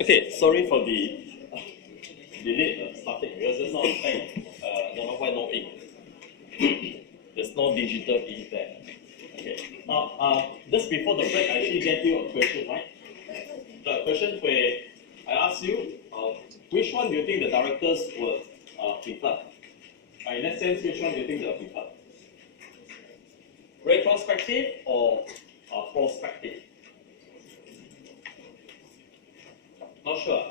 Okay, sorry for the delayed starting because there's not a pen. Don't know why no ink. There's no digital ink there. Okay. Just before the break, I actually gave you a question, right? The question where I asked you, which one do you think the directors would prefer? In that sense, which one do you think they'll prefer? Retrospective or prospective? Not sure.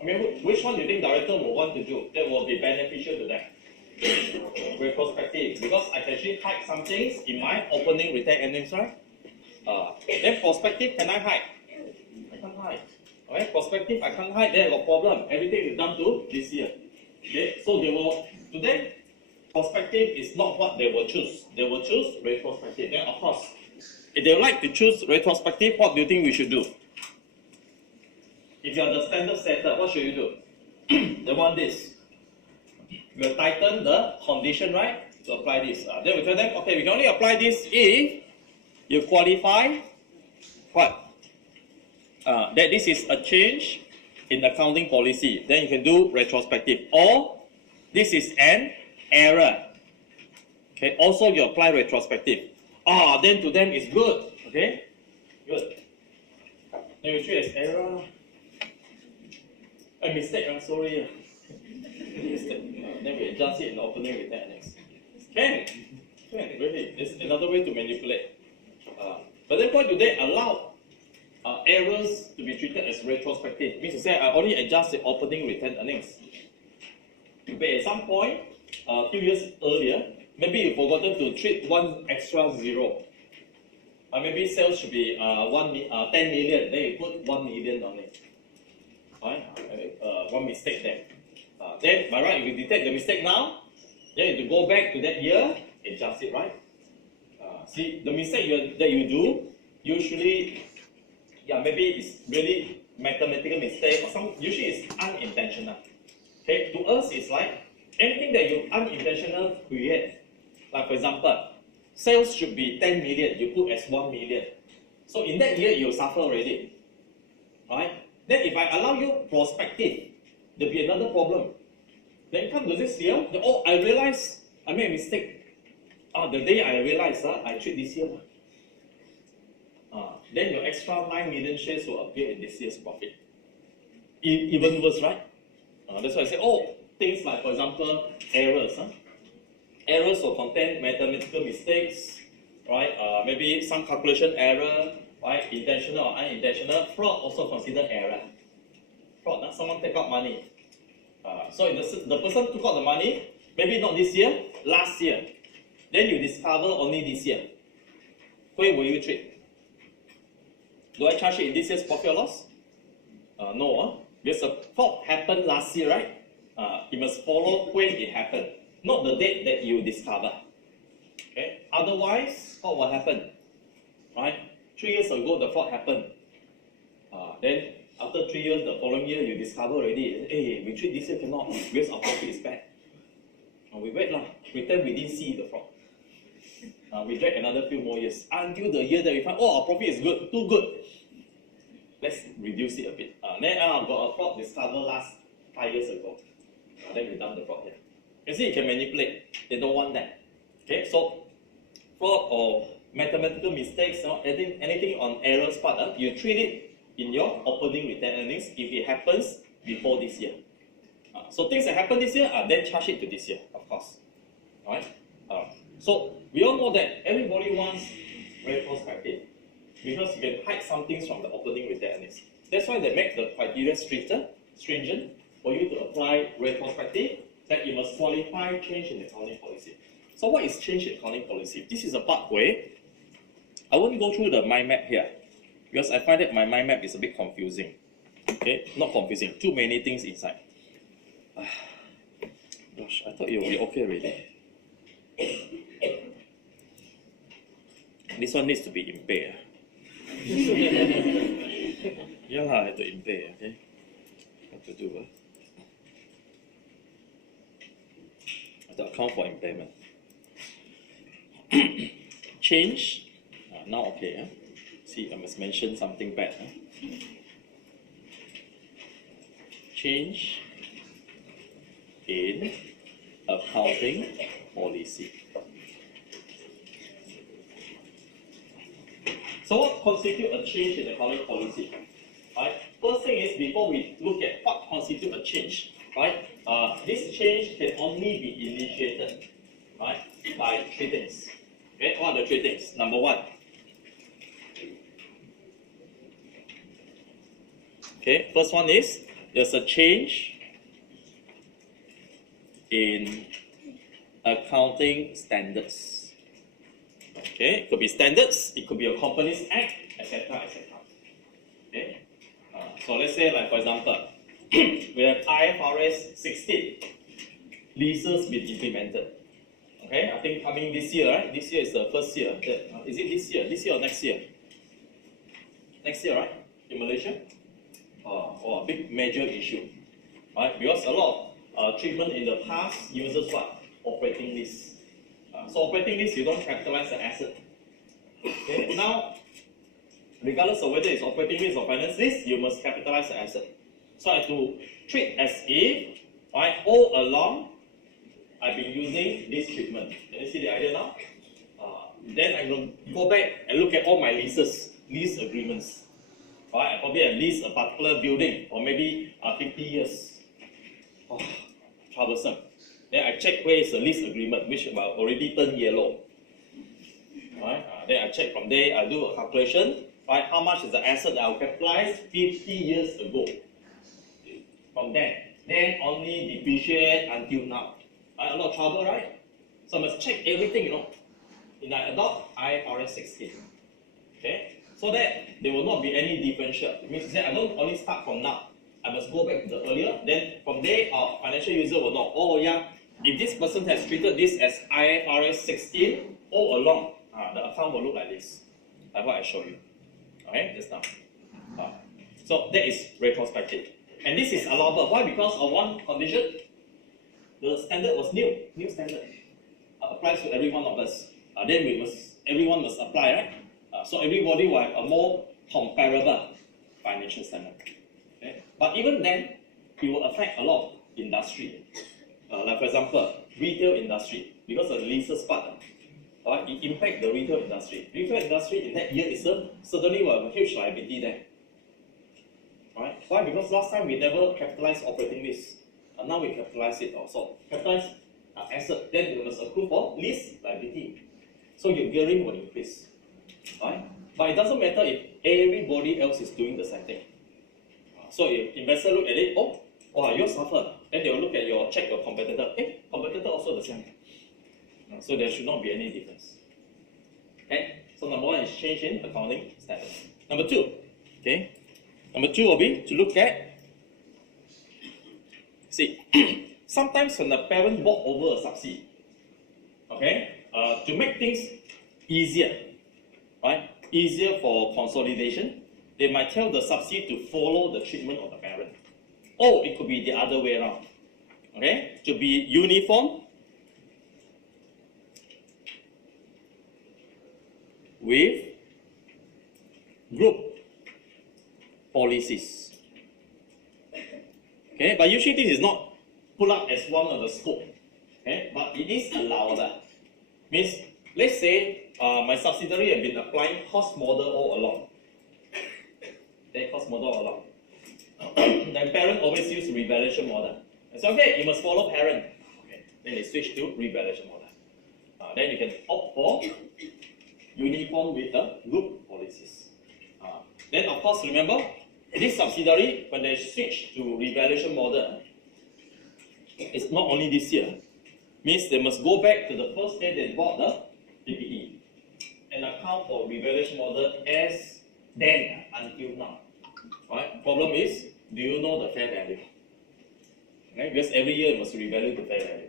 I mean, which one do you think director will want to do that will be beneficial to them? Retrospective, because I can actually hide some things in my opening retained earnings, right? Then prospective, can I hide? I can't hide. Okay, prospective, I can't hide. Then I got problem. Everything is done to this year. Okay, so they will today. Prospective is not what they will choose. They will choose retrospective. Then of course, if they like to choose retrospective, what do you think we should do? If you are the standard setter, what should you do? They want this. We'll tighten the condition, right? To apply this. Then we tell them, okay, we can only apply this if you qualify what? That this is a change in accounting policy. Then you can do retrospective. Or this is an error. Okay, also you apply retrospective. Then to them it's good. Okay, good. Then you treat as error. A mistake, I'm sorry. Then we adjust it in the opening with that next. Can, really. It's another way to manipulate. But then why do they allow errors to be treated as retrospective? Means to say I only adjust the opening retained earnings. But at some point, a few years earlier, maybe you forgotten to treat one extra zero. Maybe sales should be 10 million, then you put 1 million on it. Right? One mistake there. Then, by right, if you detect the mistake now, then you have to go back to that year, adjust it, right? See, the mistake that you do, usually, maybe it's really mathematical mistake, or usually it's unintentional. Okay, to us, it's like anything that you unintentional create. Like for example, sales should be 10 million, you put as 1 million. So in that year, you suffer already. Right? Then if I allow you prospective, there'll be another problem. Then come to this year, I realize I made a mistake. The day I realize I treat this year. Then your extra 9 million shares will appear in this year's profit. Even worse, right? That's why I say, things like, for example, errors. Errors will contain mathematical mistakes, right? Maybe some calculation error, right? Intentional or unintentional. Fraud also considered error. Fraud, someone take out money. So if the person took out the money, maybe not this year, last year. Then you discover only this year. Where will you treat? Do I charge it in this year's profit or loss? No. Because the fraud happened last year, right? It must follow when it happened, not the date that you discover. Okay? Otherwise, what will happen? Right? 3 years ago, the fraud happened. Then, after 3 years, the following year, you discover already, hey, we treat this year cannot, because our profit is bad. We wait lah. Pretend we didn't see the fraud. We drag another few more years until the year that we find, our profit is good, too good. Let's reduce it a bit. Then got a fraud discovered last 5 years ago. Then we done the fraud here. You see, you can manipulate. They don't want that. Okay, so fraud or mathematical mistakes, anything on errors part, you treat it in your opening retained earnings if it happens before this year. So things that happen this year, then charge it to this year, of course. Alright? So we all know that everybody wants retrospective because you can hide some things from the opening retained earnings. That's why they make the criteria stringent for you to apply retrospective, that you must qualify change in accounting policy. So what is change in accounting policy? This is a part where I won't go through the mind map here because I find that my mind map is a bit confusing. Okay, not confusing, too many things inside. Gosh, I thought it would be okay already. This one needs to be impaired. Yeah, I have to impair, okay? What to do? I have to account for impairment. Change. Now okay. See, I must mention something bad. change in accounting policy. So what constitutes a change in accounting policy? Right? First thing is, before we look at what constitutes a change, right? This change can only be initiated, right, by three things. Okay, what are the three things? Number one. Okay, first one is there's a change in accounting standards. Okay, it could be standards, it could be a company's act, etc., etc. Okay, so let's say, like for example, we have IAS38 leases been implemented. Okay, I think coming this year, right? This year is the first year. Is it this year? This year or next year? Next year, right? In Malaysia? A big major issue, right? Because a lot of treatment in the past uses what? Operating lease. So operating lease, you don't capitalize the asset. Okay, now, regardless of whether it's operating lease or finance lease, you must capitalize the asset. So I have to treat as if, right, all along, I've been using this treatment. Can you see the idea now? Then I will go back and look at all my leases, lease agreements. Right, I probably have leased a particular building for maybe 50 years. Oh, troublesome. Then I check where is the lease agreement, which already turned yellow. Right, then I check from there, I do a calculation. Right, how much is the asset that I capitalized 50 years ago? From there, then only depreciate until now. Right, a lot of trouble, right? So I must check everything, you know. And I adopt IAS38. Okay? So that there will not be any differential. It means that I don't only start from now. I must go back to the earlier. Then from there, our financial user will know, oh yeah, if this person has treated this as IAS16 all along, the account will look like this. Like what I showed you. Okay, just now. So that is retrospective. And this is allowable. Why? Because of one condition. The standard was new standard. Applies to every one of us. Then everyone must apply, right? So everybody will have a more comparable financial standard. Okay? But even then, it will affect a lot of industry. Like for example, retail industry, because of the leases part, it impacts the retail industry. Retail industry in that year is certainly will have a huge liability there. Right? Why? Because last time we never capitalized operating lease. Now we capitalize it also. Capitalize asset, then we must accrue for lease liability. So your gearing will increase. Right? But it doesn't matter if everybody else is doing the same thing. So if investor look at it, oh, you suffer. Then they will look at check your competitor. Competitor also the same. So there should not be any difference. Okay? So number one is change in accounting standards. Number two, okay? Number two will be to look at, see, sometimes when the parent bought over a subsidy, okay, to make things easier, right? Easier for consolidation, they might tell the subsidy to follow the treatment of the parent. Or it could be the other way around. Okay? To be uniform with group policies. Okay? But usually this is not put up as one of the scope. Okay? But it is allowable. Means, let's say my subsidiary have been applying cost model all along. Okay, cost model all along. Then parent always use revaluation model. It's okay, you must follow parent. Okay. Then they switch to revaluation model. Then you can opt for uniform with the group policies. Then of course remember, this subsidiary, when they switch to revaluation model, it's not only this year. Means they must go back to the first day they bought the PPE and account for revaluation model as then until now. Right? Problem is, do you know the fair value? Right? Because every year you must revalue the fair value.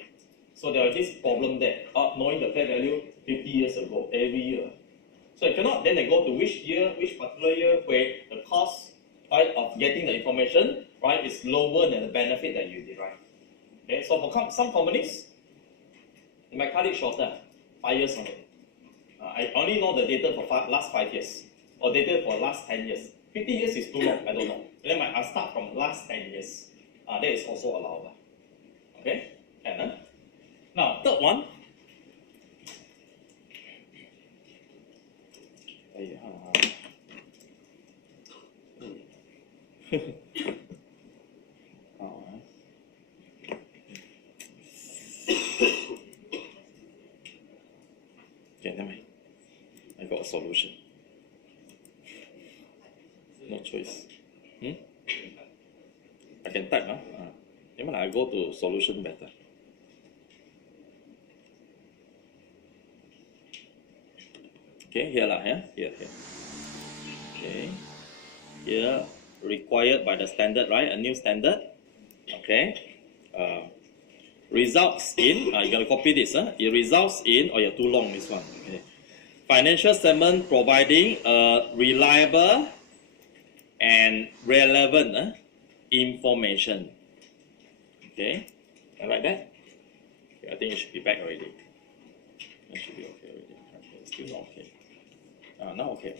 So there is this problem there, knowing the fair value 50 years ago, every year. So you cannot, then they go to which particular year where the cost, right, of getting the information, right, is lower than the benefit that you derive. Okay, so for some companies, it might cut it shorter, 5 years only. I only know the data for last 5 years, or data for last 10 years. 50 years is too long, I don't know. Then I start from last 10 years. that is also allowable. Okay, and now third one. Okay, never mind. I got a solution. No choice. I can type, Even I go to solution better. Okay, here lah, here. Okay, here required by the standard, right? A new standard. Okay, results in. You gotta copy this, It results in. Oh, you're too long this one. Okay, financial statement providing a reliable and relevant information. Okay, I like that. Okay, I think it should be back already. It should be okay already. Okay, still not okay. Now okay.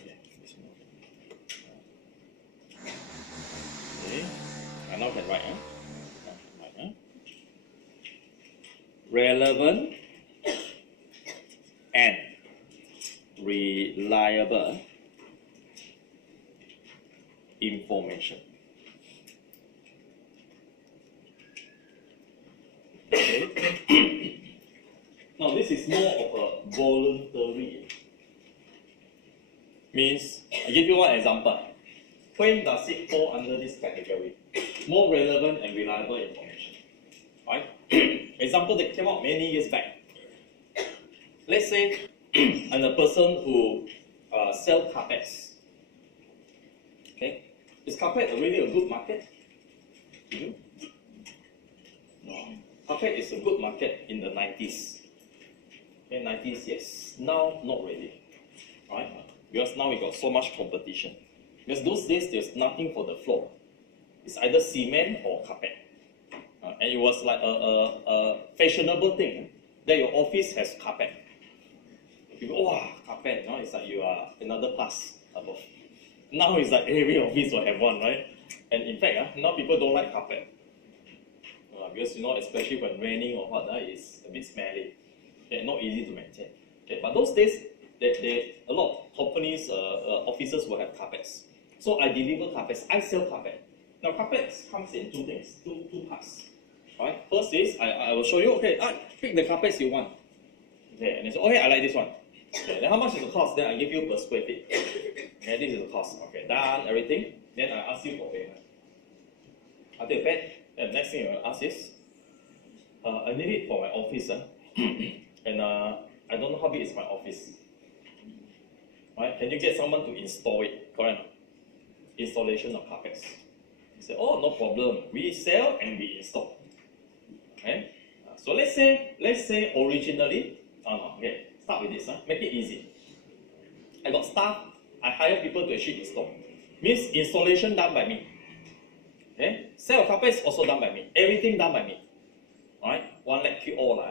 Okay, I now can write. Relevant and reliable information. Okay. Now this is more of a voluntary. Means, I give you one example. When does it fall under this category? More relevant and reliable information. Right? Example that came out many years back. Let's say I'm a person who sells carpets. Okay? Is carpet really a good market? No. Carpet is a good market in the 90s. In 90s, yes. Now, not really. Right? Because now we got so much competition. Because those days, there's nothing for the floor. It's either cement or carpet. And it was like a fashionable thing that your office has carpet. People, wow, carpet. It's like you are another class above. Now it's like every office will have one, right? And in fact, now people don't like carpet. Because, especially when raining or what, it's a bit smelly. Okay, not easy to maintain. Okay, but those days, a lot of companies, offices will have carpets. So I deliver carpets. I sell carpet. Now carpets comes in two things, two parts. Right? First is I will show you. Okay, pick the carpets you want. Okay, and they say, okay, I like this one. Okay, then how much is the cost? Then I give you per square feet. Okay, this is the cost. Okay, done everything. Then I ask you for payment. After you pay, the next thing I will ask is, I need it for my office, and I don't know how big is my office. Right? Can you get someone to install it? Correct? Installation of carpets. You say, oh, no problem. We sell and we install. Okay? So let's say originally, okay, start with this. Make it easy. I got staff. I hire people to actually install. Means installation done by me. Okay? Sale of carpets also done by me. Everything done by me. Alright? One leg kill all.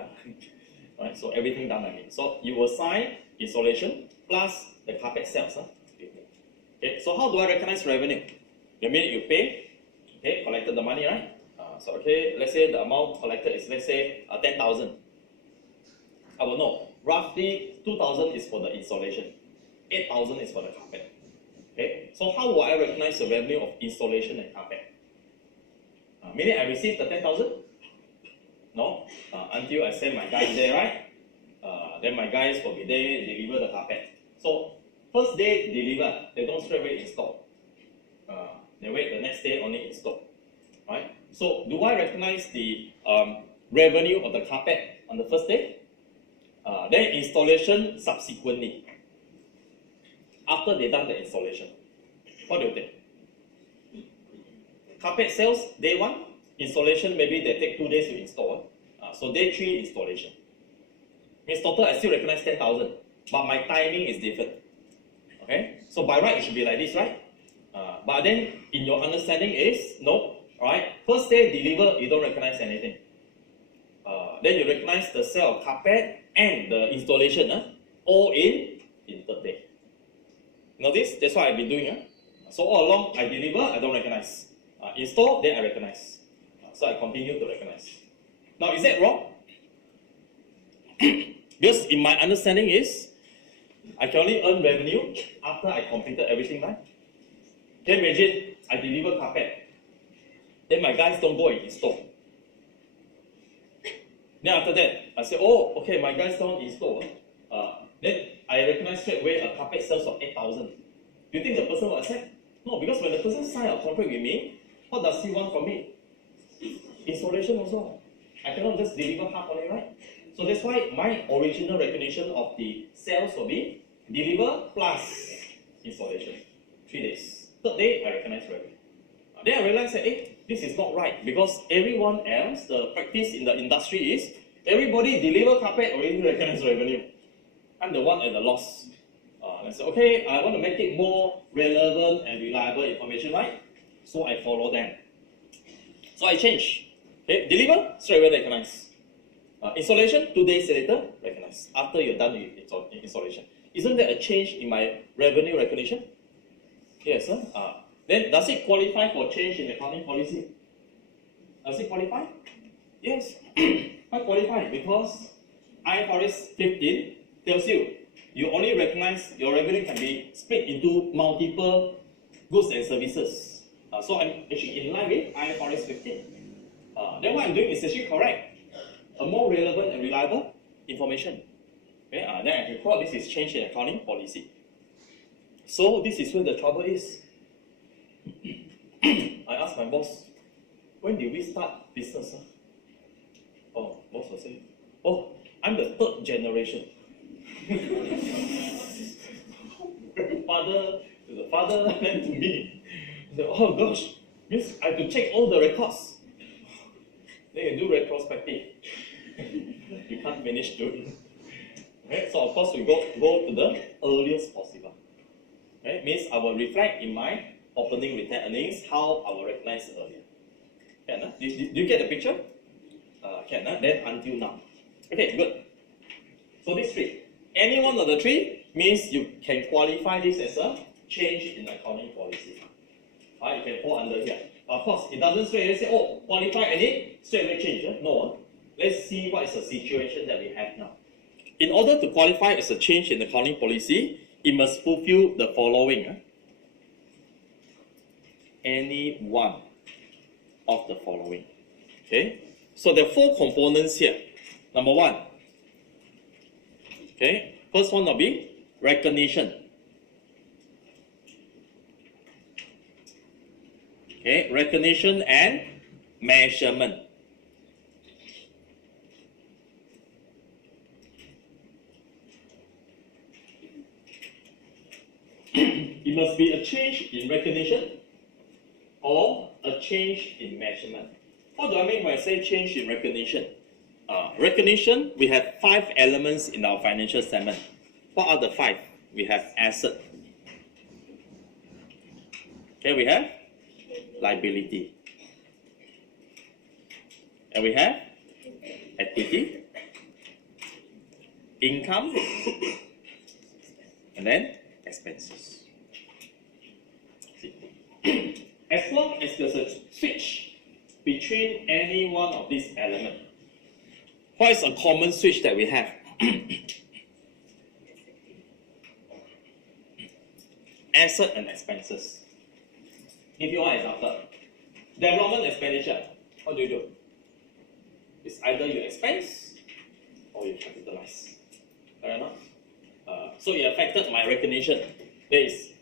Right? So everything done by me. So you will sign installation plus the carpet sales. Okay, so how do I recognize revenue? The minute you pay, okay, collected the money, right? So okay, let's say the amount collected is, let's say, 10,000. I will know roughly 2,000 is for the installation, 8,000 is for the carpet. Okay, so how will I recognize the revenue of installation and carpet? Minute I receive the 10,000? No, until I send my guys there, right? Then my guys will be there, deliver the carpet. So first day deliver, they don't straight away install. They wait the next day only install. Right? So do I recognize the revenue of the carpet on the first day? Then installation subsequently. After they done the installation. What do you think? Carpet sales day 1, installation maybe they take 2 days to install. So day 3 installation. Means total I still recognize 10,000, but my timing is different. Okay, so by right it should be like this, right? But then in your understanding is no, right? First day deliver, you don't recognize anything. Then you recognize the sale of carpet and the installation, all in third day. Notice that's what I've been doing. So all along I deliver, I don't recognize. Install, then I recognize. So I continue to recognize. Now, is that wrong? Because in my understanding is, I can only earn revenue after I completed everything, right? Can you imagine, I deliver carpet, then my guys don't go and install. Then after that, I say, oh, okay, my guys don't install. Then I recognize straight away a carpet sales of 8,000. Do you think the person will accept? No, because when the person signs a contract with me, what does he want from me? Installation also. I cannot just deliver half only, right? So that's why my original recognition of the sales will be deliver plus installation. 3 days. Third day, I recognize revenue. Then I realized that, this is not right, because everyone else, the practice in the industry is, everybody deliver carpet already recognize revenue. I'm the one at the loss. I said, okay, I want to make it more relevant and reliable information, right? So I follow them. So I change. Okay, deliver, straight away recognize. Installation, 2 days later, recognize. After you're done with installation. Isn't that a change in my revenue recognition? Yes, sir. Then does it qualify for change in accounting policy? Does it qualify? Yes. Why qualify? Because IAS 15 tells you, you only recognize your revenue can be split into multiple goods and services. So I'm actually in line with IAS 15. Then what I'm doing is actually correct. A more relevant and reliable information. Okay? Then I can call this is change in accounting policy. So this is where the trouble is. I asked my boss, when did we start business? Oh, boss will say, oh, I'm the 3rd generation. Grandfather to the father, then to me. I said, oh gosh, means I have to check all the records. Then you do retrospective. You can't finish doing. Okay, so of course we go to the earliest possible. Okay, means I will reflect in my opening retained earnings how I will recognize earlier. Can, do you get the picture? Can, then until now. Okay, good. So this 3. Any one of the 3 means you can qualify this as a change in accounting policy. You can fall under here. Of course, it doesn't straight away say, oh, qualify any, straight away change. No. Let's see what is the situation that we have now. In order to qualify as a change in accounting policy, it must fulfill the following. Any one of the following. Okay? So there are 4 components here. Number 1. Okay? First one will be recognition. Okay? Recognition and measurement. It must be a change in recognition or a change in measurement. What do I mean when I say change in recognition? Recognition, we have 5 elements in our financial statement. What are the 5? We have asset. Okay, we have liability. And we have equity, income, and then expenses. As long as there's a switch between any one of these elements, what is a common switch that we have? Asset and expenses. Give you one example. Development expenditure. What do you do? It's either you expense or you capitalize. Fair enough? So it affected my recognition. There is,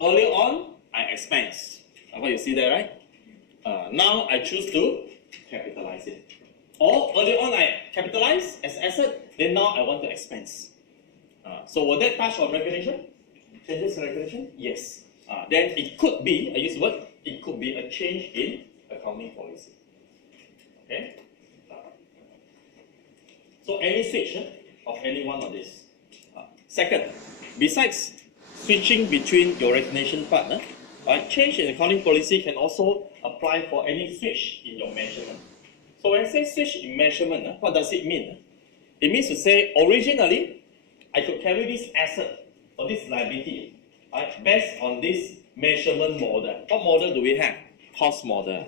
earlier on, I expense. What you see there, right? Now I choose to capitalize it. Or earlier on I capitalize as asset, then now I want to expense. So will that touch on recognition? Changes in recognition? Yes. Then it could be, I use the word, it could be a change in accounting policy. Okay? So any switch of any one of these. Second, besides switching between your recognition partner, change in accounting policy can also apply for any switch in your measurement. So when I say switch in measurement, what does it mean? It means to say, originally, I could carry this asset or this liability based on this measurement model. What model do we have? Cost model.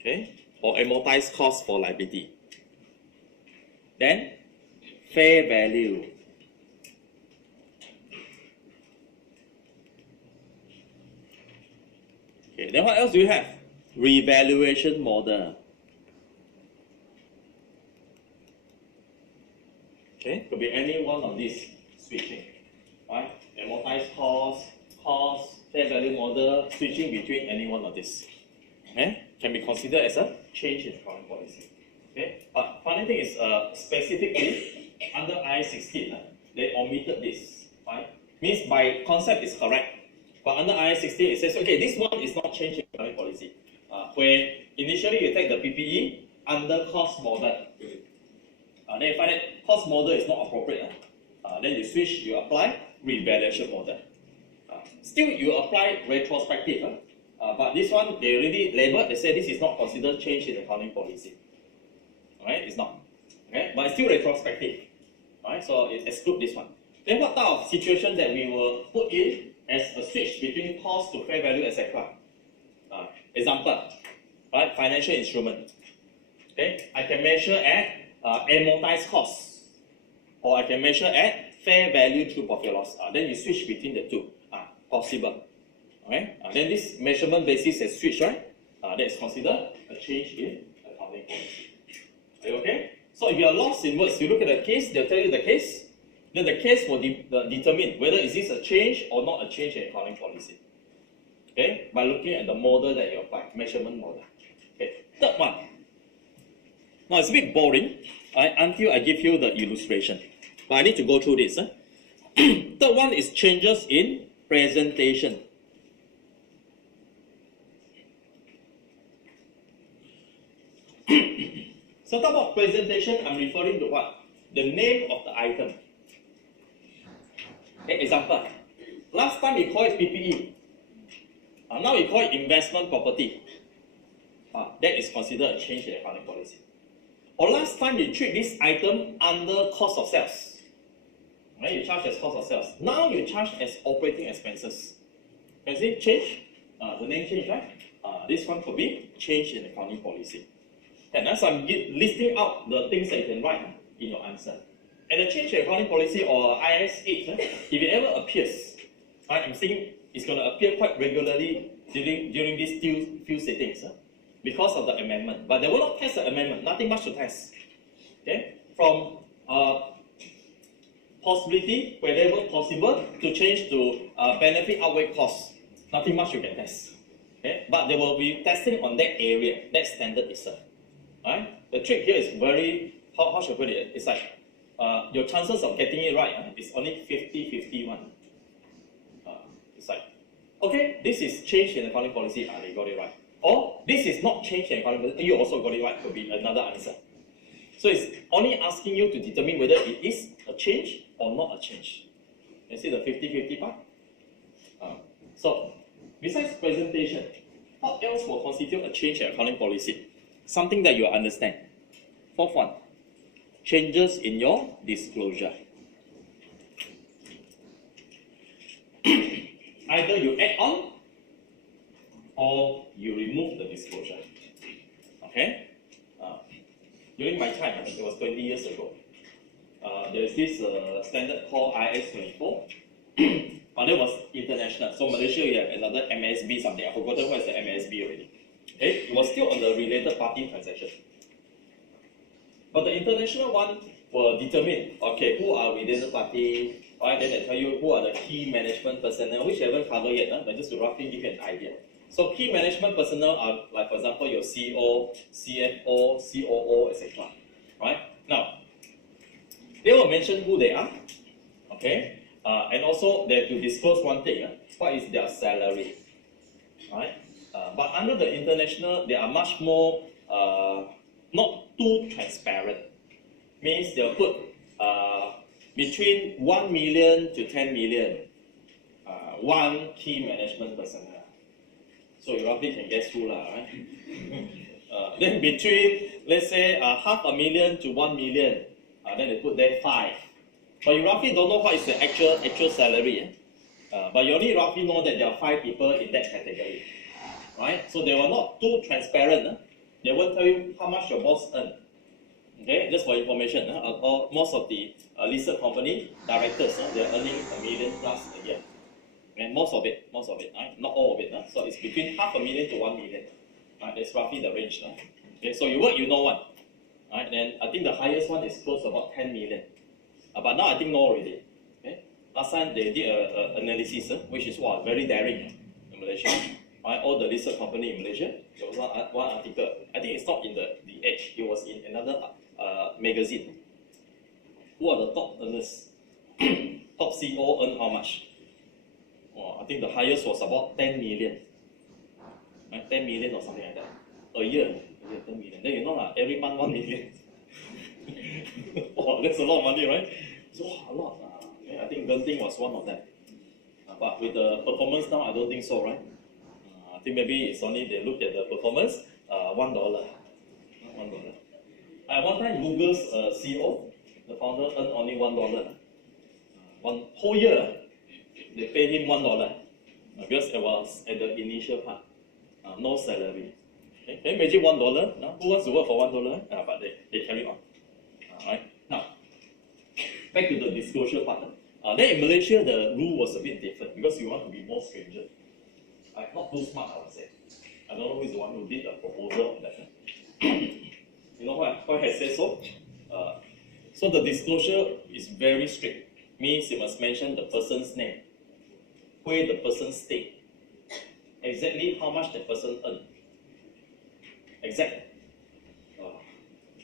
okay, or amortized cost for liability. Then fair value. Okay, then what else do you have? Revaluation model. Okay, could be any one of these switching, right? Amortized cost, fair value model, switching between any one of these. Okay, can be considered as a change in accounting policy. Okay, but funny thing is, specifically under IAS38, they omitted this. Right? Means by concept is correct, but under IAS38 it says, okay, this one is not change in accounting policy. Where initially you take the PPE under cost model. Then you find that cost model is not appropriate. Then you switch, you apply revaluation model. Still, you apply retrospective. But this one, they already labeled, they say this is not considered change in accounting policy. Alright, it's not. Okay, but it's still retrospective. Alright, so it excludes this one. Then what type of situation that we will put in as a switch between cost to fair value, etc. Example, right? Financial instrument. Okay, I can measure at amortized cost, or I can measure at fair value through profit or loss. Then you switch between the two. Possible. Okay. Then this measurement basis is switched, right? That is considered a change in accounting policy. Okay. So if you are lost in words, you look at the case. They'll tell you the case. Then the case will determine whether is this a change or not a change in accounting policy. Okay. By looking at the model that you apply, measurement model. Okay. Third one. Now it's a bit boring, right, until I give you the illustration. But I need to go through this. Third one is changes in presentation. So talk about presentation, I'm referring to what? The name of the item. Okay, example. Last time we call it PPE. Now we call it investment property. That is considered a change in accounting policy. Or last time you treat this item under cost of sales. Right? You charge as cost of sales. Now you charge as operating expenses. Can you see? Change. The name change, right? This one could be change in accounting policy. And as I'm listing out the things that you can write in your answer. And the change in accounting policy or IAS8, if it ever appears, right, I'm saying it's going to appear quite regularly during these few settings because of the amendment. But they will not test the amendment, nothing much to test. Okay? From possibility, wherever possible, to change to benefit outweigh cost. Nothing much you can test. Okay? But they will be testing on that area, that standard itself. Right? The trick here is very, how should I put it? It's like your chances of getting it right is only 50-51. It's like, okay, this is change in accounting policy, they got it right. Or this is not change in accounting policy, you also got it right, could be another answer. So it's only asking you to determine whether it is a change or not a change. You see the 50-50 part? So, besides presentation, what else will constitute a change in accounting policy? Something that you understand. Fourth one, changes in your disclosure. Either you add on or you remove the disclosure. Okay? During my time, it was 20 years ago, there's this standard called IAS34, but that was international. So Malaysia, you have another MSB something. I've forgotten what is the MSB already. Okay? It was still on the related party transaction. But the international one will determine, okay, who are related party, right? Then they tell you who are the key management personnel, which I haven't covered yet, but just to roughly give you an idea. So key management personnel are, like for example, your CEO, CFO, COO, etc. Right? Now, they will mention who they are, okay? And also they have to disclose one thing, what is their salary, right? But under the international, they are much more not too transparent. Means they'll put between 1 million to 10 million, one key management personnel. So you roughly can guess who, right? Then between, let's say, 500,000 to 1 million, then they put there 5. But you roughly don't know what is the actual salary. But you only roughly know that there are 5 people in that category. Right? So they were not too transparent. They won't tell you how much your boss earn. Okay, just for information, most of the listed company directors, they are earning $1 million plus a year. And most of it, right? Not all of it. So it's between $500,000 to $1 million. Right? That's roughly the range. Okay, so you work, you know one. Right? Then I think the highest one is close to about 10 million. But now I think no already. Okay? Last time they did an analysis, which is very daring in Malaysia. Right? All the listed company in Malaysia. There was one article. I think it's not in the Edge. It was in another magazine. Who are the top earners? Top CEO earn how much? I think the highest was about 10 million. Right? 10 million or something like that. A year, 10 million. Then you know, every month 1 million. Wow, that's a lot of money, right? So a lot. I think Genting was one of them. But with the performance now, I don't think so, right? I think maybe it's only they look at the performance, $1. $1. One time, Google's CEO, the founder, earned only $1. One whole year, they paid him $1 because it was at the initial part, no salary. Okay. Can you imagine $1? Who wants to work for $1? But they carry on. Alright. Now, back to the disclosure part. Then in Malaysia, the rule was a bit different because you want to be more stringent. Not too smart, I would say. I don't know who is the one who did the proposal on that. You know why I say so? So the disclosure is very strict. Means you must mention the person's name, where the person stay, exactly how much the person earn. Exactly.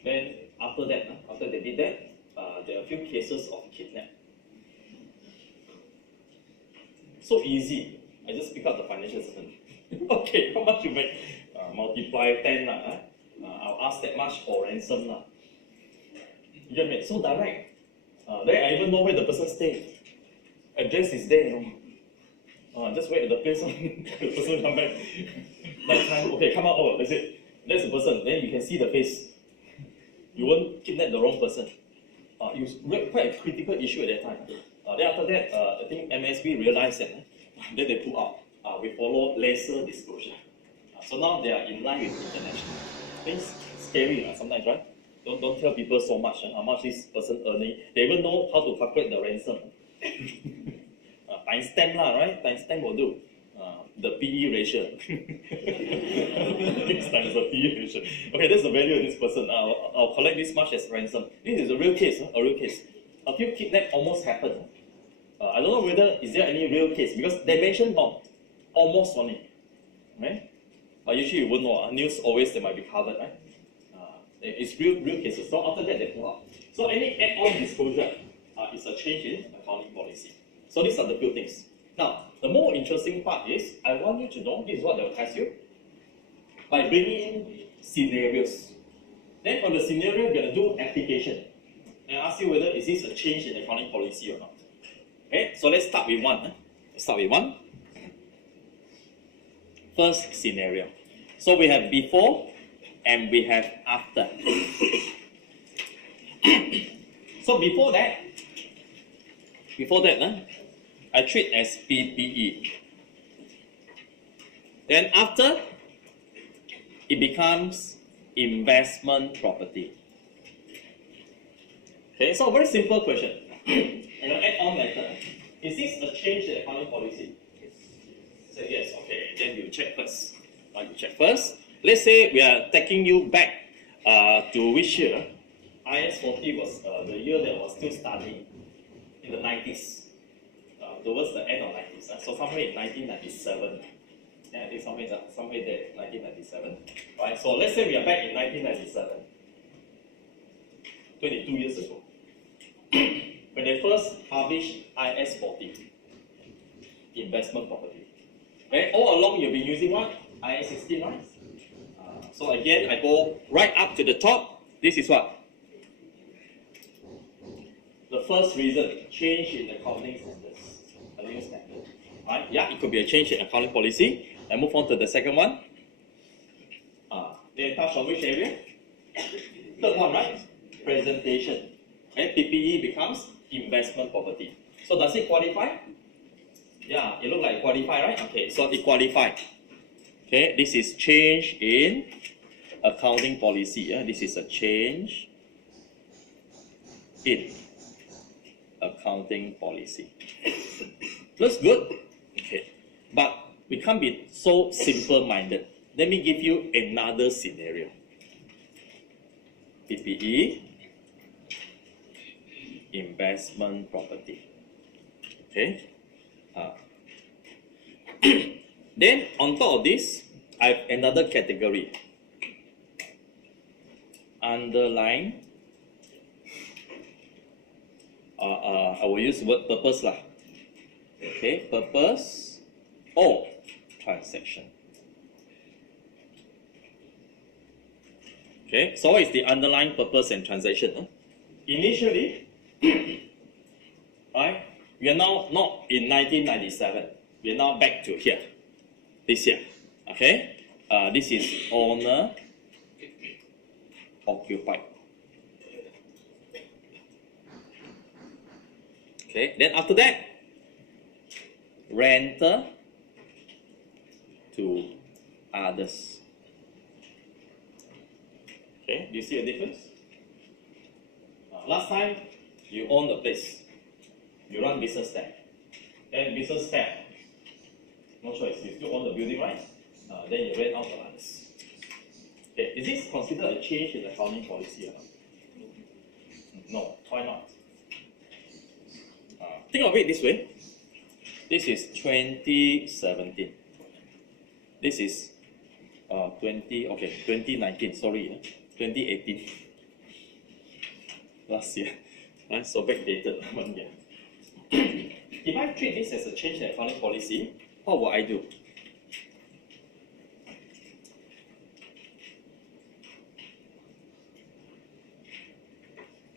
Then after that, after they did that, there are a few cases of kidnap. So easy. I just pick up the financial statement. Okay, how much you make? Multiply 10. I'll ask that much for ransom. You get me? So direct. Then I even know where the person stays. Address is there. Just wait at the place. The person come back. Night time. Okay, come out. Oh, that's it. That's the person. Then you can see the face. You won't kidnap the wrong person. It was quite a critical issue at that time. Then after that, I think MSB realized that. Then they pull out. We follow lesser disclosure. So now they are in line with international. Things scary sometimes, right? Don't tell people so much how much this person earning. They even know how to calculate the ransom. Timestamp right? Timestamp will do. The PE ratio. Next time the PE ratio. Okay, that's the value of this person. I'll collect this much as ransom. This is a real case. A real case. A few kidnaps almost happened. I don't know whether is there any real case because they mentioned almost only. Right? But usually you won't know. News always they might be covered, right? It's real cases. So after that, they pull out. So any add-on disclosure is a change in accounting policy. So these are the few things. Now, the more interesting part is, I want you to know, this is what they'll test you, by bringing in scenarios. Then for the scenario, you're going to do application. And ask you whether is this a change in accounting policy or not. Okay, so let's start with one. Let's start with one. First scenario. So we have before, and we have after. So before that, I treat as PPE. Then after, it becomes investment property. Okay, so a very simple question. And an add-on letter. Is this a change in accounting policy? Say yes, okay. Then you check first. You check first. Let's say we are taking you back to which year? IAS40 was the year that was still studying in the 90s, towards the end of 90s. So somewhere in 1997. Yeah, I think somewhere there, 1997. Right. So let's say we are back in 1997, 22 years ago, when they first published IAS40, investment property. Okay. All along you've been using what? IAS16, right? So again, I go right up to the top. This is what? The first reason, change in accounting standards. Right? Yeah, it could be a change in accounting policy. And move on to the second one. They touch on which area? Third one, right? Presentation. Okay, PPE becomes investment property. So does it qualify? Yeah, it looks like it qualify, right? Okay, so it qualified. Okay, this is change in accounting policy. Yeah? This is a change in accounting policy. Looks good. Okay. But we can't be so simple-minded. Let me give you another scenario. PPE, investment property. Okay. Then on top of this, I have another category. Underline. I will use the word purpose lah. Okay, purpose or transaction. Okay, so what is the underlying purpose and transaction? Initially, right, we are now not in 1997. We are now back to here, this year. Okay, this is owner occupied. Okay, then after that, renter to others. Okay, do you see a difference? Last time, you own the place. You run business there. Then business there. No choice, you still own the building, right? Then you rent out to others. Okay, is this considered a change in the accounting policy or not? No, why not? Think of it this way. This is 2017. This is 2019, sorry, 2018. Last year. So backdated 1 year. If I treat this as a change in accounting policy, what will I do?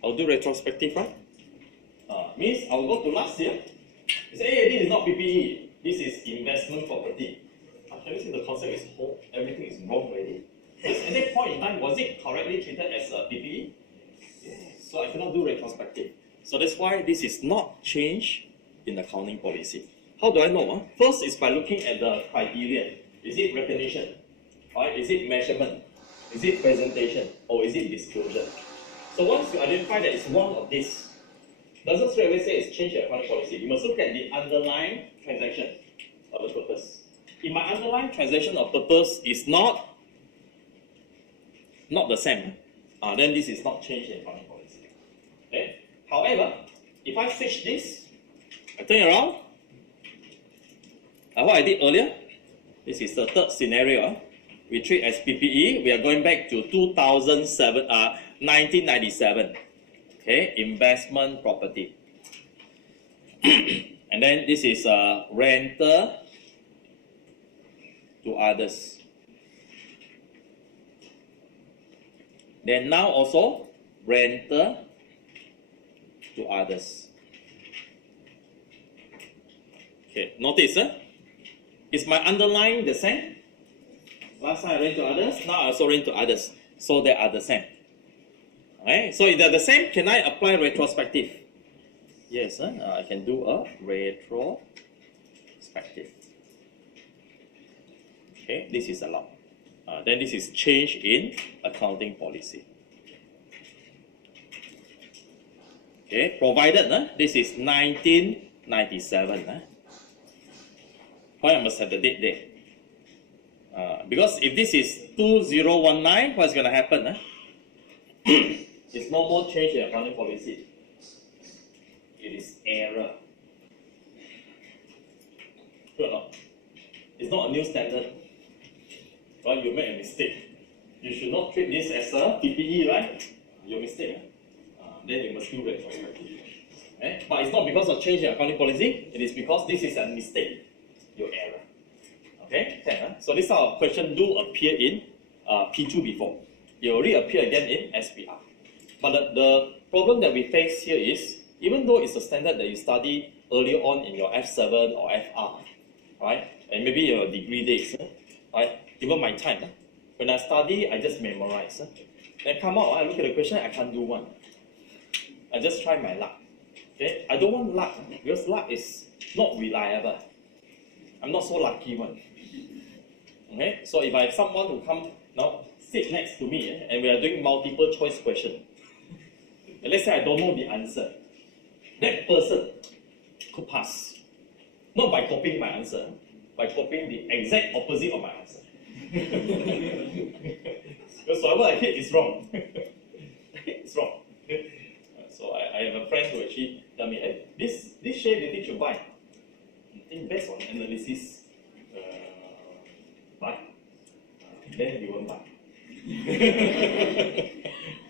I'll do retrospective, right? Means I'll go to last year. Say, hey, this is not PPE. This is investment property. Can you see the concept is whole? Everything is wrong already. Because at that point in time, was it correctly treated as a PPE? Yes. So I cannot do retrospective. So that's why this is not change in accounting policy. How do I know? First is by looking at the criteria. Is it recognition? Right? Is it measurement? Is it presentation? Or is it disclosure? So once you identify that it's one of these, doesn't straight away say it's change in accounting policy. You must look at the underlying transaction of the purpose. If my underlying transaction of purpose is not the same, then this is not change in accounting policy. Okay? However, if I switch this, I turn around, what I did earlier, this is the third scenario. We treat as PPE. We are going back to 1997. Okay, investment property. And then this is renter to others. Then now also renter to others. Okay, notice, is my underlying the same? Last time I rent to others, now I also rent to others. So they are the same. Okay, so if they're the same, can I apply retrospective? Yes, I can do a retrospective. Okay, this is allowed. Then this is change in accounting policy. Okay, provided this is 1997. Why I must have the date there? Because if this is 2019, what's going to happen? It's no more change in accounting policy. It is error. True or not? It's not a new standard. Right? You make a mistake. You should not treat this as a PPE, right? Your mistake. Then you must do retrospective. Okay? But it's not because of change in accounting policy. It is because this is a mistake. Your error. Okay? So this type of question do appear in P2 before. It will reappear again in SPR. But the problem that we face here is, even though it's a standard that you study earlier on in your F7 or FR, right? And maybe your degree days, right? Even my time, when I study, I just memorize. Then come out, I look at the question, I can't do one. I just try my luck. Okay? I don't want luck, because luck is not reliable. I'm not so lucky one. Okay? So if I have someone who come now, sit next to me and we are doing multiple choice question, and let's say I don't know the answer, that person could pass. Not by copying my answer, by copying the exact opposite of my answer. Because whatever I hit is wrong. It's wrong. So I have a friend who actually tell me, hey, this share they think you buy. I think based on analysis, buy. Then you won't buy.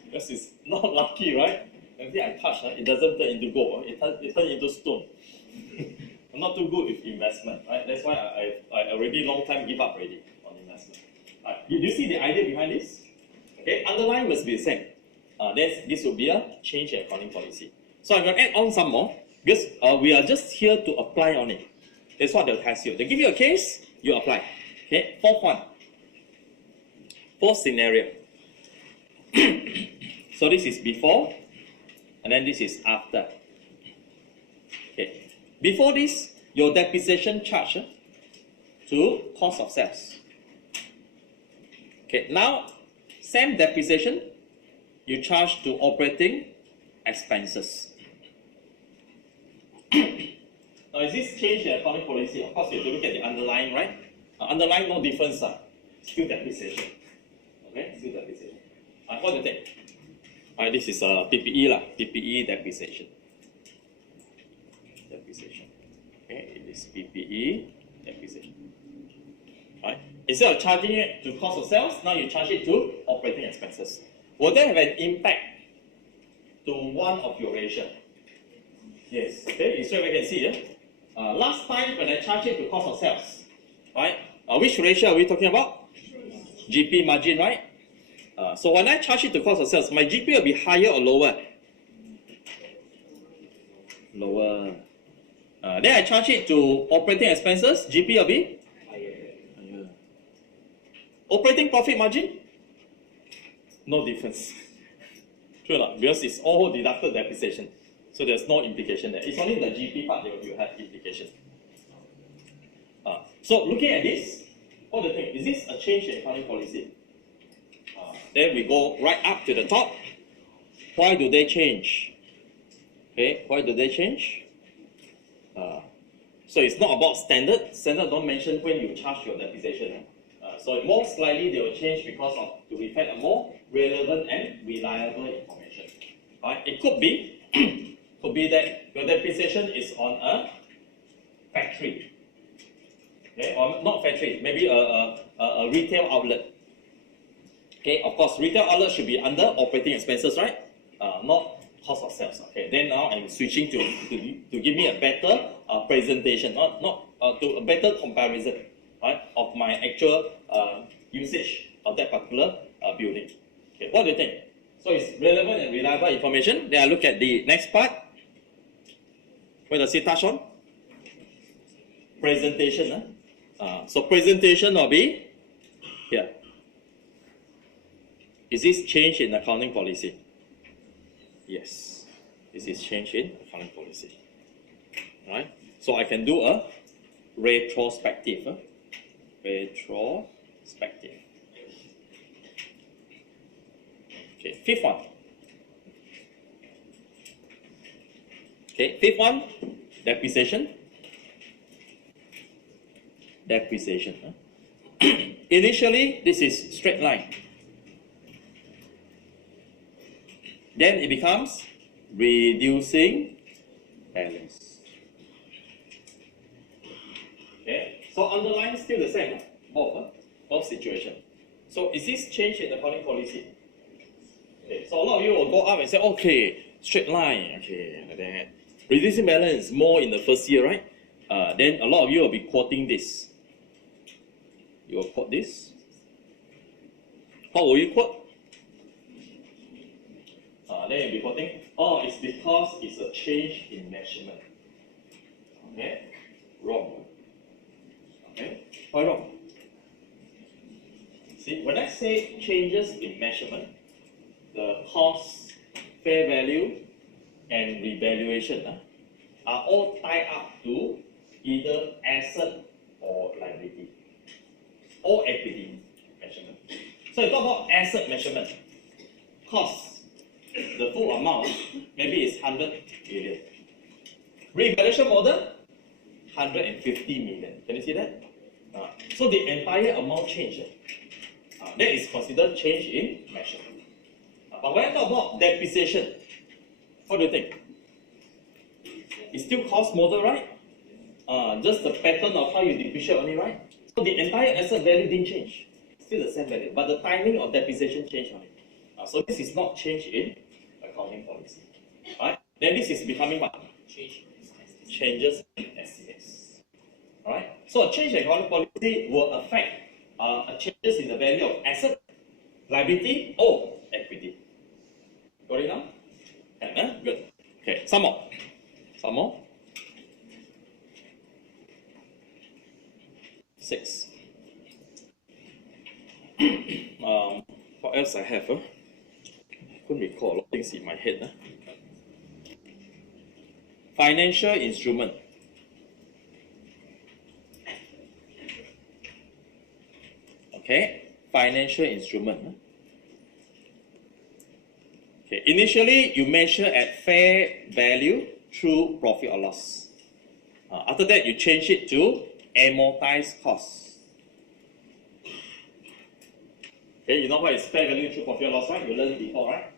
Because it's not lucky, right? Everything I touch, it doesn't turn into gold, it turns into stone. I'm not too good with investment, right? That's why I already long time give up already on investment. Do you see the idea behind this? Okay, underline must be the same. This will be a change in accounting policy. So I'm going to add on some more because we are just here to apply on it. That's what they'll test you. They give you a case, you apply. Okay, fourth one. Fourth scenario. So this is before, and then this is after. Okay. Before this, your depreciation charge to cost of sales. Okay, now same depreciation, you charge to operating expenses. Now, is this change in accounting policy? Of course, you have to look at the underlying, right? Underlying, no difference, still depreciation. Okay, still depreciation. What do you think? This is PPE, PPE depreciation. Depreciation. Okay, it is PPE depreciation. Right. Instead of charging it to cost of sales, now you charge it to operating expenses. Will that have an impact to one of your ratio? Yes. Okay, so we can see last time when I charge it to cost of sales, right? Which ratio are we talking about? GP margin, right? So when I charge it to cost of sales, my GP will be higher or lower? Lower. Then I charge it to operating expenses, GP will be higher. Operating profit margin? No difference. True or not? Because it's all deducted depreciation. So there's no implication there. It's only the GP part that you have implication. So looking at this, what do you think? Is this a change in accounting policy? Then we go right up to the top. Why do they change? Okay, why do they change? So it's not about standard. Standard don't mention when you charge your depreciation. So most likely they will change because of to reflect a more relevant and reliable information. It could be could be that your depreciation is on a factory. Okay, or not factory, maybe a retail outlet. Okay, of course, retail outlet should be under operating expenses, right? Not cost of sales. Okay, then now I'm switching to give me a better presentation, not to a better comparison, right, of my actual usage of that particular building. Okay, what do you think? So it's relevant and reliable information. Then I look at the next part. Where does it touch on? Presentation. So presentation will be here. Is this change in accounting policy? Yes. This is change in accounting policy. Right? So I can do a retrospective. Retrospective. Okay, fifth one. Okay, fifth one, depreciation. Depreciation. Initially, this is straight line. Then it becomes reducing balance. Okay, so underline still the same, both situation. So is this change in accounting policy? Okay, so a lot of you will go up and say, okay, straight line, okay, like that. Reducing balance more in the first year, right? Then a lot of you will be quoting this. You will quote this. How will you quote? Then you'll be quoting, oh, it's because it's a change in measurement. Okay? Wrong. Okay? Why wrong? See, when I say changes in measurement, the cost, fair value, and revaluation are all tied up to either asset or liability or equity measurement. So you talk about asset measurement. Cost, the full amount, maybe it's 100 million. Revaluation model, 150 million. Can you see that? So the entire amount changed. That is considered change in measurement. But when I talk about depreciation, what do you think? It's still cost model, right? Just the pattern of how you depreciate only, right? So the entire asset value didn't change. Still the same value, but the timing of depreciation changed on it. So this is not change in accounting policy. Right? Then this is becoming what? Changes in estimates. Alright? So a change in accounting policy will affect changes in the value of asset, liability, or equity. Got it now? Okay, good. Okay, some more. Some more. 6. What else I have? I couldn't recall a lot of things in my head. Financial instrument. Okay, financial instrument. Okay, initially you measure at fair value through profit or loss. After that, you change it to amortized cost. Okay, you know what is fair value through profit or loss, right? You learned before, right?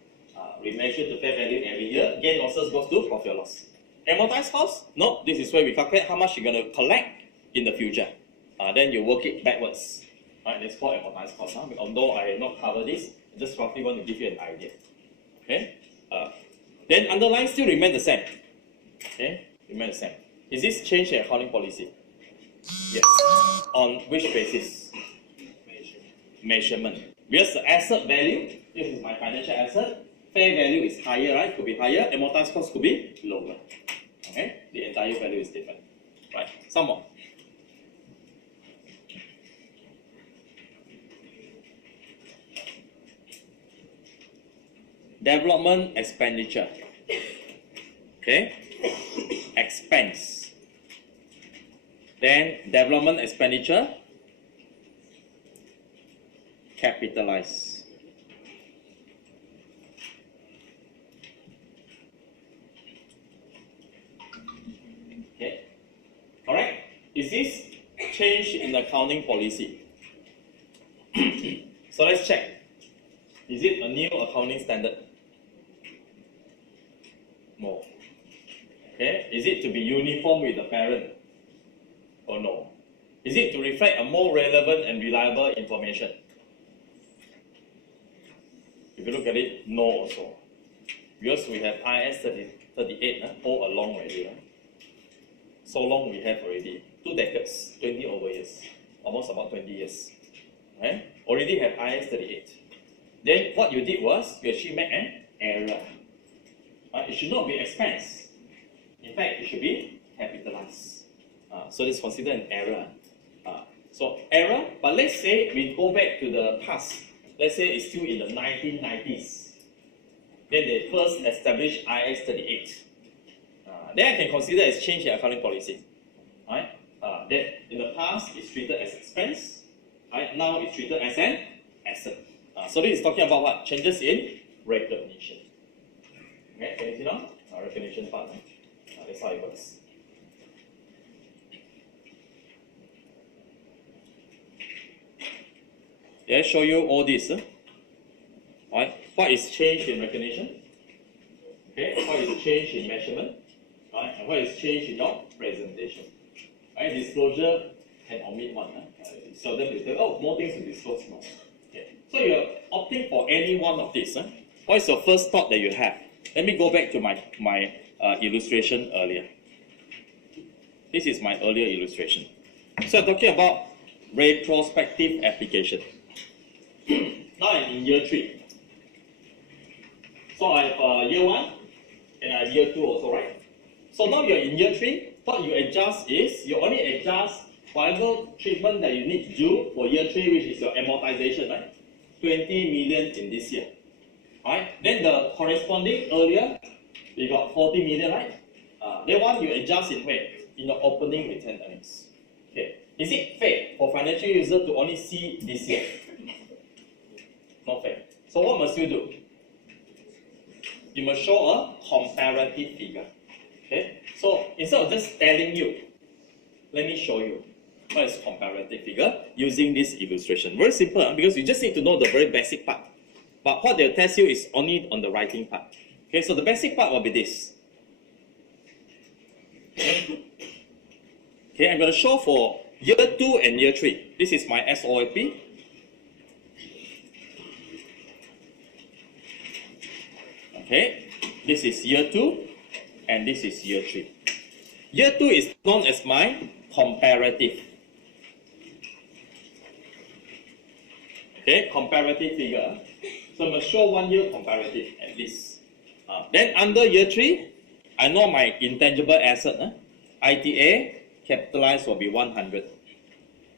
We measure the fair value every year. Gain losses goes to profit or loss. Amortized cost? No, this is where we calculate how much you're going to collect in the future. Then you work it backwards. Right, that's called amortized cost. Although I have not covered this, I just roughly want to give you an idea. Okay? Then underline still remain the same. Okay? Remain the same. Is this change in accounting policy? Yes. On which basis? Measurement. Because the asset value, this is my financial asset, fair value is higher, right? Could be higher. Amortized cost could be lower. Okay? The entire value is different. Right? Some more. Development expenditure. Okay? Expense. Then development expenditure, capitalize. Okay? Alright? Is this change in accounting policy? So let's check. Is it a new accounting standard? No. Okay? Is it to be uniform with the parent? Or no? Is it to reflect a more relevant and reliable information? If you look at it, no also. Because we have IAS38 all along already. Right? So long we have already. 2 decades, 20 over years. Almost about 20 years. Right? Already have IAS38. Then what you did was, you actually made an error. It should not be expense. In fact, it should be capitalized. So this is considered an error. So error, but let's say we go back to the past. Let's say it's still in the 1990s. Then they first established IAS38. Then I can consider as change in accounting policy. Right? That in the past it's treated as expense. Right? Now it's treated as an asset. So this is talking about what? Changes in recognition. Okay, can you see now? Recognition part. That's how it works. Did I show you all this? Right? What is change in recognition? Okay, what is change in measurement? Right? And what is change in your presentation? Right? Disclosure can omit one. Seldom you say, oh, more things to disclose more. Okay. So you're opting for any one of these. What is your first thought that you have? Let me go back to my illustration earlier. This is my earlier illustration. So I'm talking about retrospective application. Now I'm in year 3. So I have year 1 and I have year 2 also, right? So now you're in year 3. What you adjust is, you only adjust whatever treatment that you need to do for year 3, which is your amortization, right? 20 million in this year. Alright? Then the corresponding earlier, we got 40 million, right? That one you adjust in where? In your opening retained earnings. Okay. Is it fair for financial user to only see this year? So what must you do? You must show a comparative figure. Okay? So instead of just telling you, let me show you what is comparative figure using this illustration. Very simple, because you just need to know the very basic part. But what they'll test you is only on the writing part. Okay, so the basic part will be this. Okay, I'm going to show for year 2 and year 3. This is my SOP. Okay, this is year 2 and this is year 3. Year 2 is known as my comparative. Okay, comparative figure. So I must show 1 year comparative at least. Then under year 3, I know my intangible asset. ITA capitalized will be 100.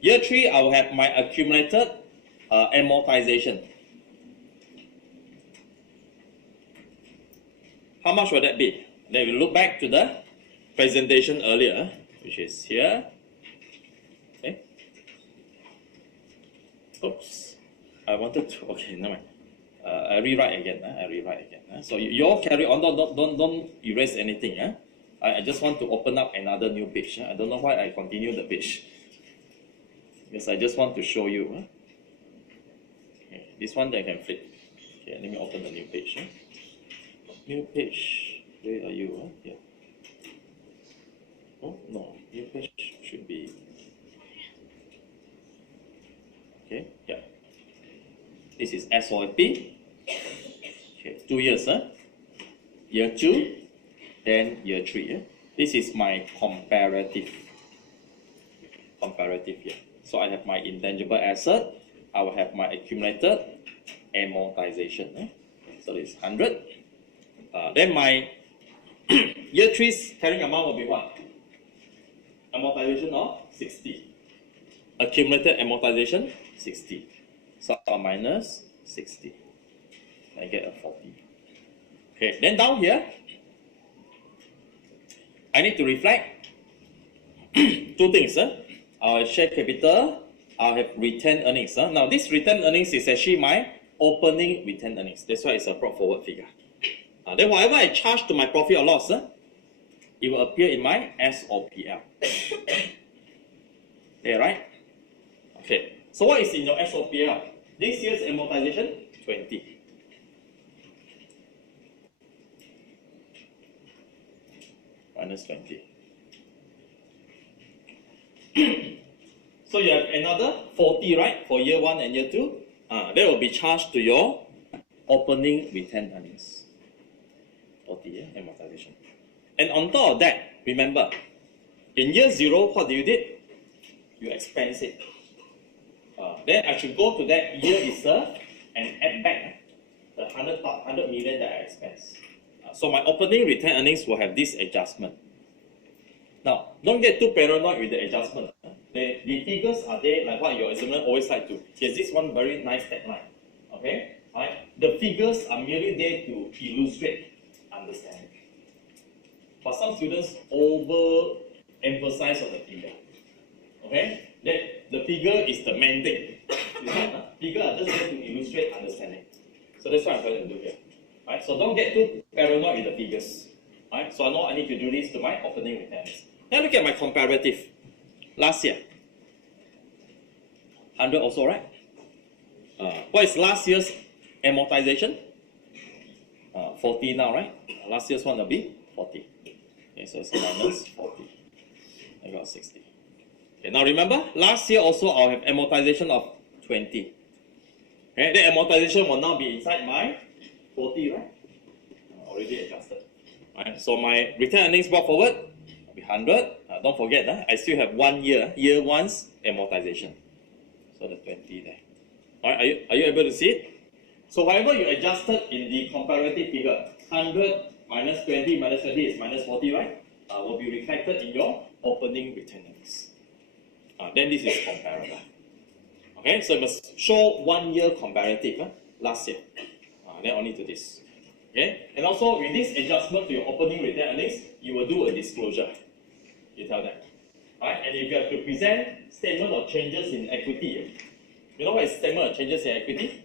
Year 3, I will have my accumulated amortization. How much will that be? Then we look back to the presentation earlier, which is here. Okay. Oops. I wanted to. Okay, never mind. I rewrite again. So you all carry on. Don't erase anything. I just want to open up another new page. I don't know why I continue the page. Because I just want to show you. Okay, this one I can flip. Okay, let me open the new page. New page. Where are you? Here. Oh no, new page should be. Okay, yeah. This is SOP. Okay, 2 years. Year 2, then year 3. This is my comparative. Here. So I have my intangible asset. I will have my accumulated amortization. So it's 100. Then my year 3's carrying amount will be what? Amortization of 60. Accumulated amortization 60. So minus 60. I get a 40. Okay, then down here, I need to reflect 2 things. I'll share capital, I'll have retained earnings. Now this retained earnings is actually my opening retained earnings. That's why it's a brought forward figure. Then whatever I charge to my profit or loss, it will appear in my SOPL. There, right? Okay. So what is in your SOPL? This year's amortization, 20. Minus 20. So you have another 40, right? For year 1 and year 2. That will be charged to your opening retained earnings. 40, amortization. And on top of that, remember, in year 0, what do you did? You expense it. Then I should go to that year itself and add back the 100 million that I expense. So my opening retained earnings will have this adjustment. Now, don't get too paranoid with the adjustment. The figures are there like what your examiner always like to. Here's this one very nice tagline. Okay? Right? The figures are merely there to illustrate understanding. But some students overemphasize on the figure. Okay? That the figure is the main thing. Figure are just there to illustrate understanding. So that's what I'm trying to do here. Right? So don't get too paranoid with the figures. Right? So I know I need to do this to my opening returns. Now look at my comparative. Last year. 100 also, right? What is last year's amortization? 40 now, right? Last year's one will be 40. Okay, so it's minus 40. I got 60. Okay, now remember, last year also I'll have amortization of 20. Okay, the amortization will now be inside my 40, right? Already adjusted. Right, so my return earnings brought forward will be 100. Don't forget, I still have 1 year, year 1's amortization. So the 20 there. Alright, are you able to see it? So whatever you adjusted in the comparative figure, 100 minus 20 minus 20 is minus 40, right? Will be reflected in your opening return earnings. Then this is comparable. Okay, so you must show 1 year comparative last year. Then only to this. Okay, and also with this adjustment to your opening return earnings, you will do a disclosure. You tell them. Right? And if you have to present statement of changes in equity, you know what is statement of changes in equity?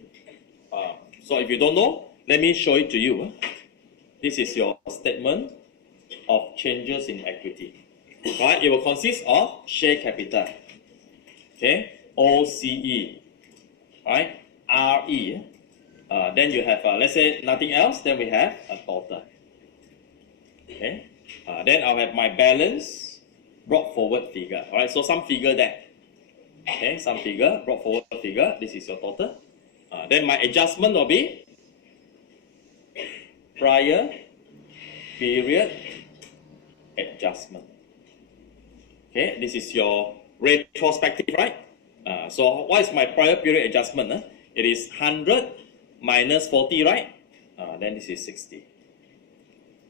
So if you don't know, let me show it to you. This is your statement of changes in equity. Right? It will consist of share capital, okay, OCE, right, RE. Then you have, let's say nothing else, then we have a total. Okay. Then I'll have my balance brought forward figure. Alright, so some figure there. Okay, some figure, brought forward figure. This is your total. Then my adjustment will be prior period adjustment. Okay, this is your retrospective, right? So what is my prior period adjustment? It is 100 minus 40, right? Then this is 60.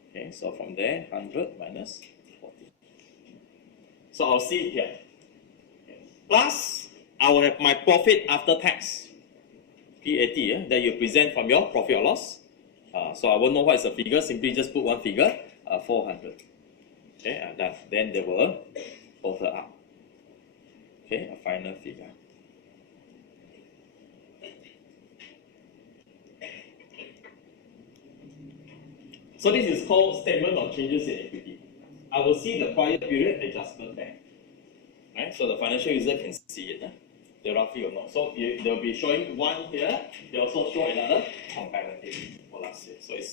Okay, so from there, 100 minus 40. So I'll see it here. Okay. Plus, I will have my profit after tax, PAT, that you present from your profit or loss. So I won't know what is the figure, simply just put one figure, 400. Okay, done. Then they will total up. Okay, a final figure. So this is called statement of changes in equity. I will see the prior period adjustment there. Right? So the financial user can see it. They roughly will know. So they'll be showing one here. They also show another comparative for last year. So it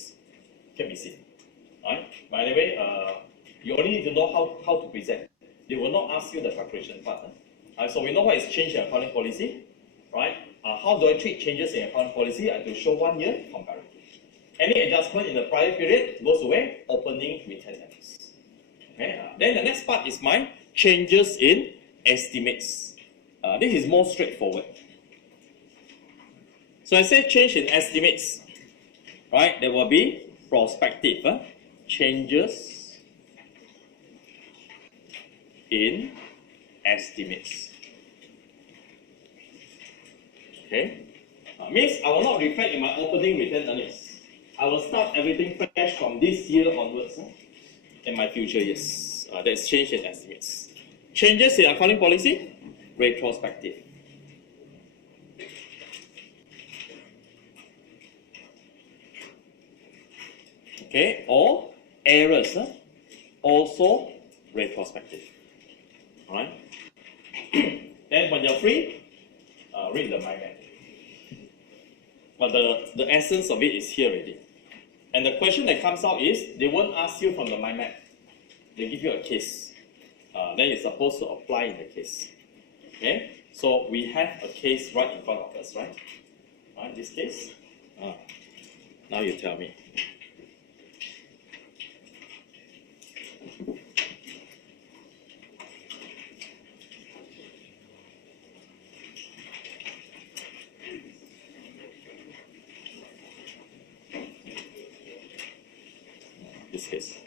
can be seen. Right? By the way, you only need to know how to present. They will not ask you the calculation part. So we know what is change in accounting policy. Right? How do I treat changes in accounting policy? I have to show 1 year comparative. Any adjustment in the prior period goes away, opening retained earnings. Okay, then the next part is my changes in estimates. This is more straightforward. So I say change in estimates, right? There will be prospective changes in estimates. Okay, means I will not reflect in my opening retained earnings. I will start everything fresh from this year onwards in my future years. That's change in estimates. Changes in accounting policy, retrospective. Okay, or errors, also retrospective. Alright? Then when you're free, read the mind map. But the essence of it is here already. And the question that comes out is, they won't ask you from the mind map. They give you a case. Then you're supposed to apply in the case. Okay? So we have a case right in front of us, right? Right, this case. Now you tell me. This case.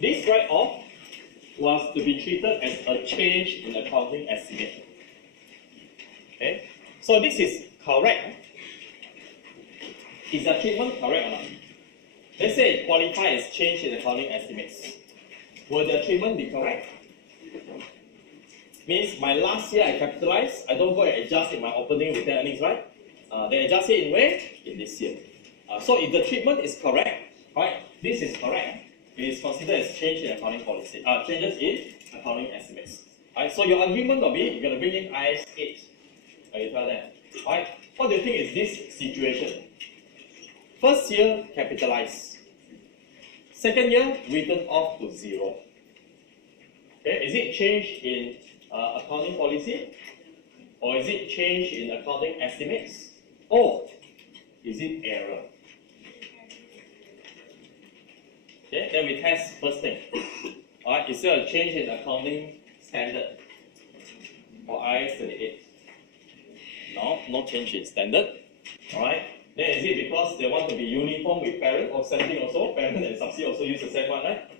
This write-off was to be treated as a change in accounting estimate. Okay, so this is correct. Is the treatment correct or not? Let's say it qualifies as change in accounting estimates. Will the treatment be correct? Means my last year I capitalized, I don't go and adjust in my opening retained earnings, right? They adjust it in where? In this year. So if the treatment is correct, right, this is correct, it is considered as change in accounting policy, changes in accounting estimates. Right, so your agreement will be, you're going to bring in IAS38. You tell them, right, what do you think is this situation? First year, capitalized. Second year, written off to 0. Okay, is it change in accounting policy? Or is it change in accounting estimates? Or is it error? Okay, then we test first thing. Alright, is there a change in accounting standard for IAS38? No, no change in standard. Alright, then is it because they want to be uniform with parent or something also? Parent and subsidy also use the same one, right?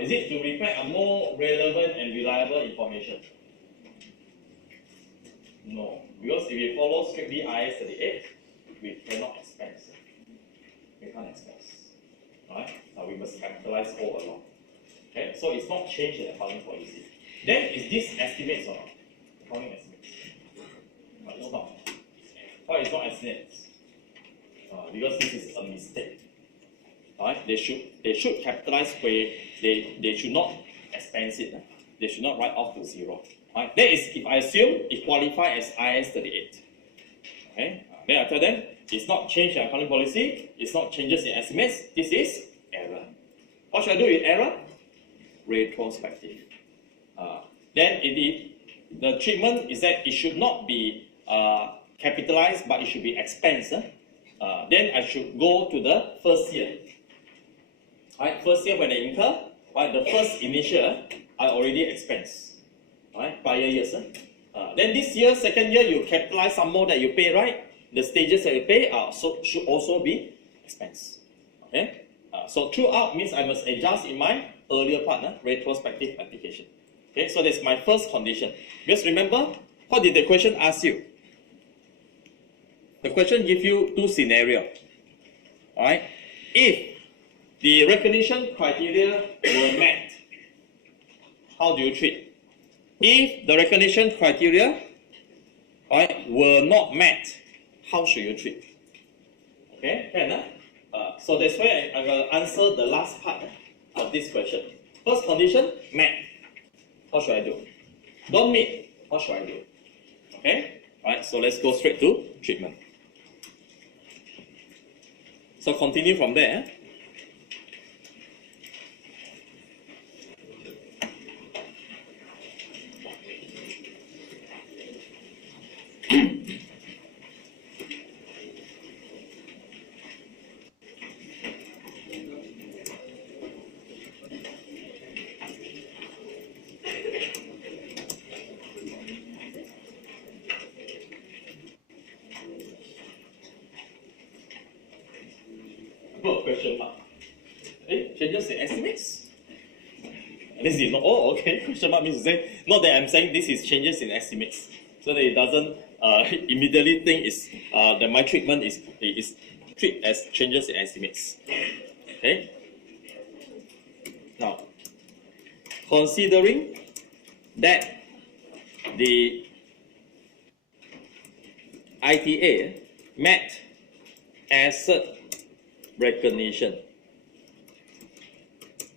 Is it to reflect a more relevant and reliable information? No, because if we follow strictly IAS38, we cannot expense. We can't expense. Right? We must capitalize all along. Okay, so it's not change in accounting policy. Then is this estimates or not? Accounting estimates. But it's not. Why it's not estimates? Because this is a mistake. Right? They should capitalize where they should not expense it. They should not write off to zero. Right? That is if I assume it qualifies as IAS38. Okay? Then I tell them it's not change in accounting policy, it's not changes in estimates, this is error. What should I do with error? Retrospective. Then the treatment is that it should not be capitalized, but it should be expensed. Then I should go to the first year. Right, first year when I incur, right, the first initial I already expense. Right, prior years. Then this year, second year, you capitalize some more that you pay, right? The stages that you pay should also be expense. Okay? So throughout means I must adjust in my earlier part, retrospective application. Okay, so that's my first condition. Because remember, what did the question ask you? The question gives you two scenarios. Alright? If the recognition criteria were met, how do you treat? If the recognition criteria were not met, how should you treat? Okay, can so that's why I will answer the last part of this question. First condition, met. What should I do? Don't meet. What should I do? Okay? Right, so let's go straight to treatment. So continue from there. Question mark. Changes in estimates? This is not, oh, okay. Question mark means to say, not that I'm saying this is changes in estimates. So that it doesn't immediately think it's, that my treatment is treated as changes in estimates. Okay? Now, considering that the ITA met asset recognition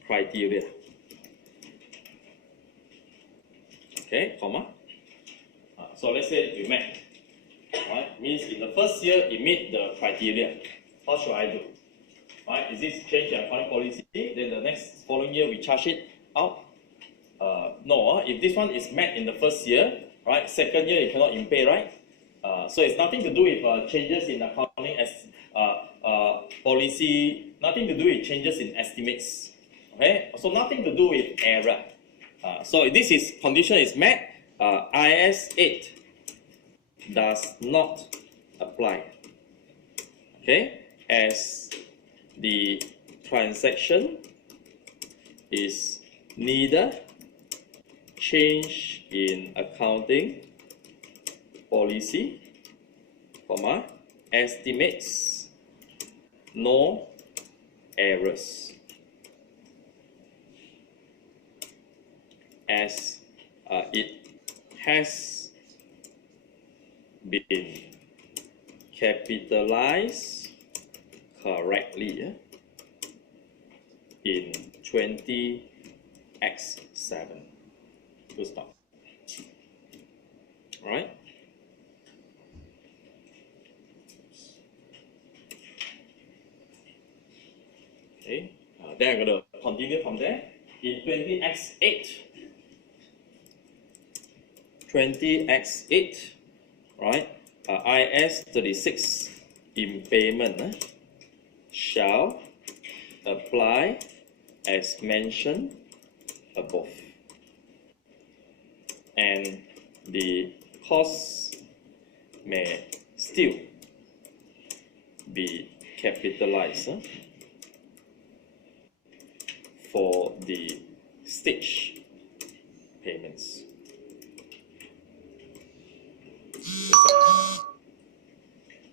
criteria. Okay, comma. So let's say we met. Right, means in the first year it meet the criteria. What should I do? Right, is this change in accounting policy? Then the next following year we charge it out? No, if this one is met in the first year, right? Second year you cannot impay, right? So it's nothing to do with changes in accounting as policy, nothing to do with changes in estimates. Okay, so nothing to do with error. So if this is condition is met, IAS 8 does not apply. Okay, as the transaction is neither change in accounting policy, comma, estimates, no errors. As it has been capitalized correctly in 20x7. Full stop. Alright? Okay, then I'm going to continue from there. In 20x8, right? IAS36 impairment shall apply as mentioned above, and the costs may still be capitalized for the stage payments.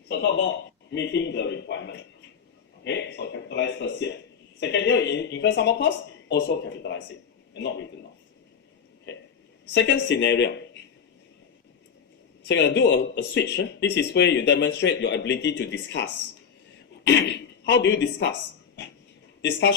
So talk about meeting the requirement. Okay, so capitalize first year. Second year, incur some more cost, also capitalize it and not written off. Okay. Second scenario. So you're going to do a switch. This is where you demonstrate your ability to discuss. How do you discuss? Discuss